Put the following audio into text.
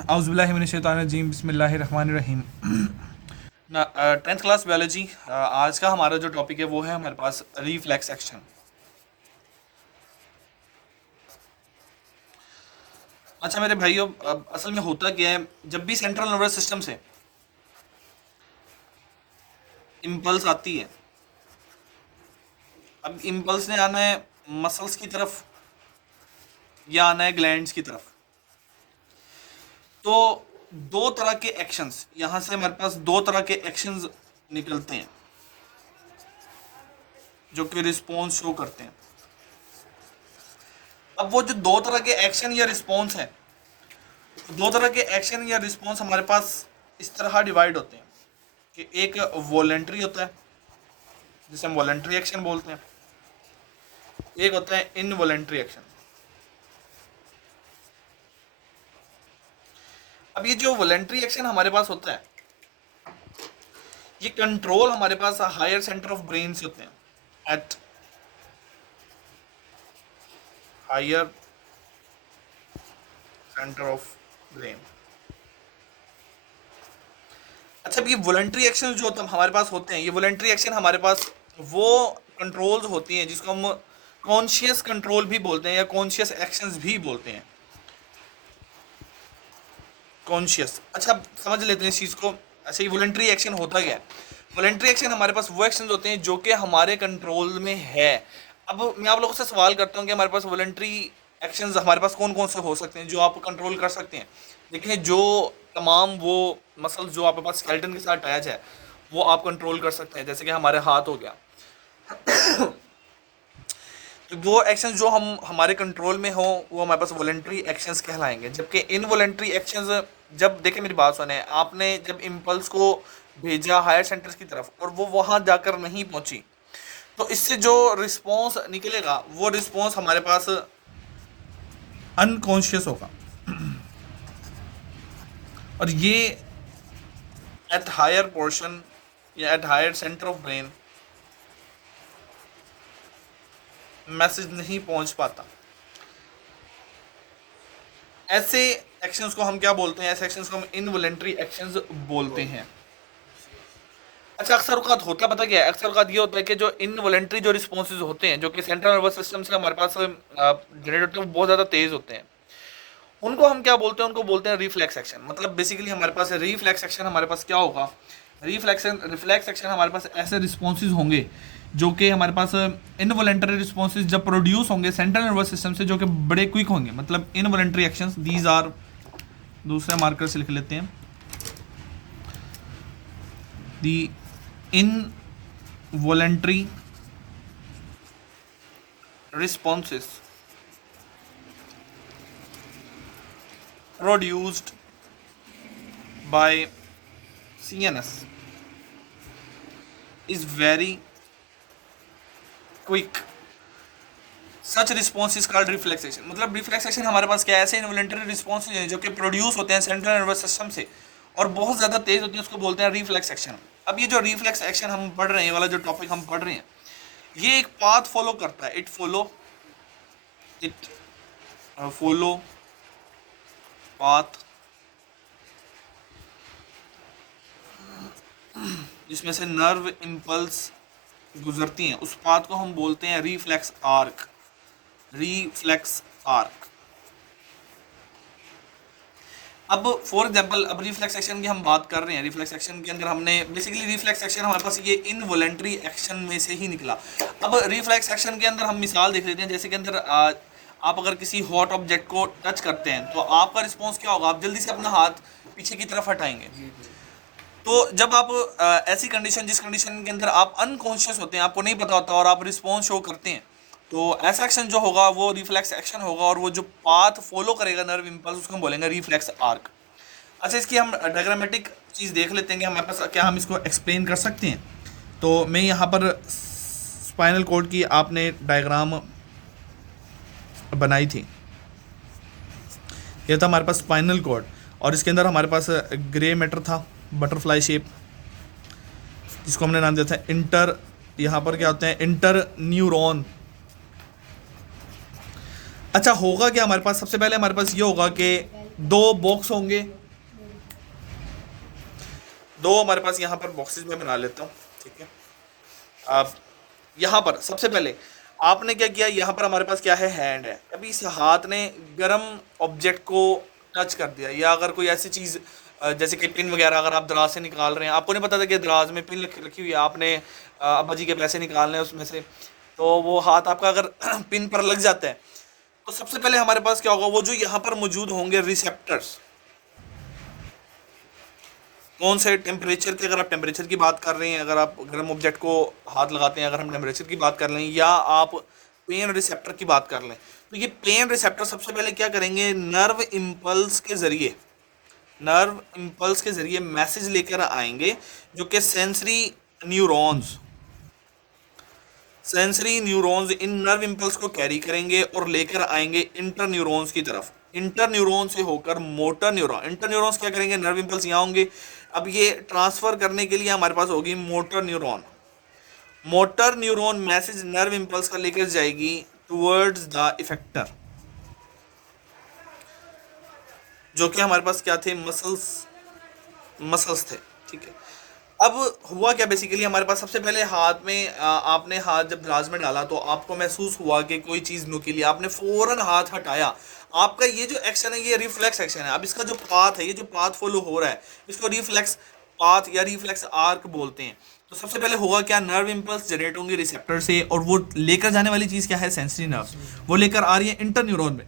औज़ुबिल्लाहिमिनश्शैतानिर्रजीम बिस्मिल्लाहिर्रहमानिर्रहीम। ना 10th class biology. आज का हमारा जो टॉपिक है वो है हमारे पास रिफ्लेक्स एक्शन। अच्छा मेरे भाइयों, अब असल में होता क्या है, जब भी सेंट्रल नर्वस सिस्टम से इम्पल्स आती है, अब इम्पल्स ने आना है मसल्स की तरफ या आना है ग्लैंड्स की तरफ। तो दो तरह के एक्शंस यहाँ से हमारे पास दो तरह के एक्शंस निकलते हैं जो कि रिस्पॉन्स शो करते हैं। अब वो जो दो तरह के एक्शन या रिस्पॉन्स हैं, दो तरह के एक्शन या रिस्पॉन्स हमारे पास इस तरह डिवाइड होते हैं कि एक वॉलेंट्री होता है जिसे हम वॉलेंट्री एक्शन बोलते हैं, एक होता है इनवॉलेंट्री एक्शन। अब ये जो वॉलेंट्री एक्शन हमारे पास होता है, ये कंट्रोल हमारे पास हायर सेंटर ऑफ ब्रेन से होते हैं, at higher centre of brain. अच्छा, अब ये वॉलेंट्री एक्शन जो हमारे पास होते हैं, ये वॉलेंट्री एक्शन हमारे पास वो कंट्रोल्स होती हैं जिसको हम कॉन्शियस कंट्रोल भी बोलते हैं या कॉन्शियस एक्शंस भी बोलते हैं। कॉन्शियस, अच्छा समझ लेते हैं इस चीज़ को। अच्छा, ये वॉलेंट्री एक्शन होता क्या है? वॉलेंट्री एक्शन हमारे पास वो एक्शन होते हैं जो कि हमारे कंट्रोल में है। अब मैं आप लोगों से सवाल करता हूँ कि हमारे पास वॉलेंट्री एक्शंस हमारे पास कौन कौन से हो सकते हैं जो आप कंट्रोल कर सकते हैं। देखिए, जो तमाम वो मसल्स जो आपके पास स्केलेटन के साथ अटैच है वो आप कंट्रोल कर सकते हैं, जैसे कि हमारे हाथ हो गया। तो वो एक्शन जो हम हमारे कंट्रोल में हो वो हमारे पास वॉलेंट्री एक्शंस कहलाएंगे। जबकि इनवॉलेंट्री एक्शंस, जब देखिए मेरी बात सुने, आपने जब इम्पल्स को भेजा हायर सेंटर्स की तरफ और वो वहां जाकर नहीं पहुंची, तो इससे जो रिस्पॉन्स निकलेगा वो रिस्पॉन्स हमारे पास अनकॉन्शियस होगा। और ये एट हायर पोर्शन या at higher centre of brain message नहीं पहुंच पाता। ऐसे एक्शंस को हम क्या बोलते हैं? ऐसे एक्शंस को हम इनवॉलेंट्री एक्शंस बोलते हैं। अच्छा, अक्सर औकात होता पता क्या है? अक्सर औकात ये होता है कि जो इनवॉलेंट्री जो रिस्पॉन्सेज होते हैं जो कि सेंट्रल नर्वस सिस्टम से हमारे पास जनरेट होते हैं, वो बहुत ज़्यादा तेज होते हैं। उनको हम क्या बोलते हैं? उनको बोलते हैं रिफ्लेक्स एक्शन। मतलब बेसिकली हमारे पास रिफ्लेक्स एक्शन हमारे पास क्या होगा? रिफ्लेक्स एक्शन हमारे पास ऐसे रिस्पॉन्सेज होंगे जो कि हमारे पास इनवॉलेंटरी रिस्पॉन्सेज जब प्रोड्यूस होंगे सेंट्रल नर्वस सिस्टम से, जो कि बड़े क्विक होंगे। मतलब इनवॉलेंटरी एक्शंस, दीज आर, दूसरे मार्कर से लिख लेते हैं, the involuntary responses produced by CNS is very quick. Such response is called reflex action. मतलब रिफ्लेक्सेशन हमारे पास क्या है? ऐसे इन्वॉलेंटरी रिस्पॉन्स हैं जो कि प्रोड्यूस होते हैं सेंट्रल नर्वस सिस्टम से और बहुत ज़्यादा तेज होती है, उसको बोलते हैं रिफ्लेक्स एक्शन। अब ये जो रिफ्लेक्स एक्शन हम पढ़ रहे हैं, वाला जो टॉपिक हम पढ़ रहे हैं, ये एक पाथ फॉलो करता है। इट फॉलो पाथ जिसमें से नर्व इम्पल्स गुजरती हैं, उस पाथ को हम बोलते हैं रिफ्लेक्स आर्क। Reflex arc. अब फॉर एग्जांपल, अब रिफ्लेक्स एक्शन की हम बात कर रहे हैं। रिफ्लेक्स एक्शन के अंदर हमने बेसिकली रिफ्लेक्स एक्शन हमारे पास ये इनवॉलेंट्री एक्शन में से ही निकला। अब रिफ्लेक्स एक्शन के अंदर हम मिसाल देख लेते हैं, जैसे के अंदर आप अगर किसी हॉट ऑब्जेक्ट को टच करते हैं तो आपका रिस्पॉन्स क्या होगा? आप जल्दी से अपना हाथ पीछे की तरफ हटाएंगे। तो जब आप ऐसी कंडीशन, जिस कंडीशन के अंदर आप अनकॉन्शियस होते हैं, आपको नहीं पता होता और आप रिस्पॉन्स शो करते हैं, तो ऐसा एक्शन जो होगा वो रिफ्लेक्स एक्शन होगा और वो जो पाथ फॉलो करेगा नर्व इम्पल्स, उसको हम बोलेंगे रिफ्लेक्स आर्क। अच्छा, इसकी हम डायग्रामेटिक चीज़ देख लेते हैं कि हमारे पास क्या हम इसको एक्सप्लेन कर सकते हैं। तो मैं यहाँ पर स्पाइनल कॉर्ड की आपने डायग्राम बनाई थी। ये था हमारे पास स्पाइनल कॉर्ड और इसके अंदर हमारे पास ग्रे मैटर था, बटरफ्लाई शेप, जिसको हमने नाम दिया था इंटर। यहाँ पर क्या होते हैं? Inter neuron. अच्छा, होगा क्या हमारे पास? सबसे पहले हमारे पास ये होगा कि दो बॉक्स होंगे, दो हमारे पास यहाँ पर बॉक्सेस में बना लेता हूँ, ठीक है। अब यहाँ पर सबसे पहले आपने क्या किया, यहाँ पर हमारे पास क्या है, हैंड है। अभी इस हाथ ने गर्म ऑब्जेक्ट को टच कर दिया, या अगर कोई ऐसी चीज़ जैसे कि पिन वगैरह अगर आप दराज से निकाल रहे हैं, आपको नहीं पता था कि दराज में पिन रखी हुई है, आपने अब्बा जी के पैसे निकालने हैं उसमें से, तो वो हाथ आपका अगर पिन पर लग जाता है, तो सबसे पहले हमारे पास क्या होगा, वो जो यहाँ पर मौजूद होंगे रिसेप्टर्स, कौन से टेम्परेचर की, अगर आप टेम्परेचर की बात कर रहे हैं, अगर आप गर्म ऑब्जेक्ट को हाथ लगाते हैं, अगर हम टेम्परेचर की बात कर लें, या आप पेन रिसेप्टर की बात कर लें, तो ये पेन रिसेप्टर सबसे पहले क्या करेंगे, नर्व इम्पल्स के जरिए मैसेज लेकर आएंगे, जो कि सेंसरी न्यूरॉन्स इन नर्व इम्पल्स को कैरी करेंगे और लेकर आएंगे इंटर न्यूरॉन्स की तरफ। इंटर न्यूरॉन से होकर मोटर न्यूरॉन, इंटर न्यूरॉन्स क्या करेंगे, नर्व इम्पल्स यहाँ होंगे, अब ये ट्रांसफर करने के लिए हमारे पास होगी motor neuron. Motor neuron message nerve impulse का लेकर जाएगी टुवर्ड्स द इफेक्टर, जो कि हमारे पास क्या थे, मसल्स थे, ठीक है। अब हुआ क्या, बेसिकली हमारे पास सबसे पहले हाथ में आपने हाथ जब दराज में डाला तो आपको महसूस हुआ कि कोई चीज़ नुकीली, आपने फौरन हाथ हटाया। आपका ये जो एक्शन है ये रिफ्लेक्स एक्शन है। अब इसका जो पाथ है, ये जो पाथ फॉलो हो रहा है, इसको रिफ्लेक्स पाथ या रिफ्लेक्स आर्क बोलते हैं। तो सबसे पहले होगा क्या, नर्व इम्पल्स जनरेट होंगे रिसेप्टर से, और वो लेकर जाने वाली चीज़ क्या है, सेंसरी नर्व्स, वो लेकर आ रही है इंटर न्यूरॉन में।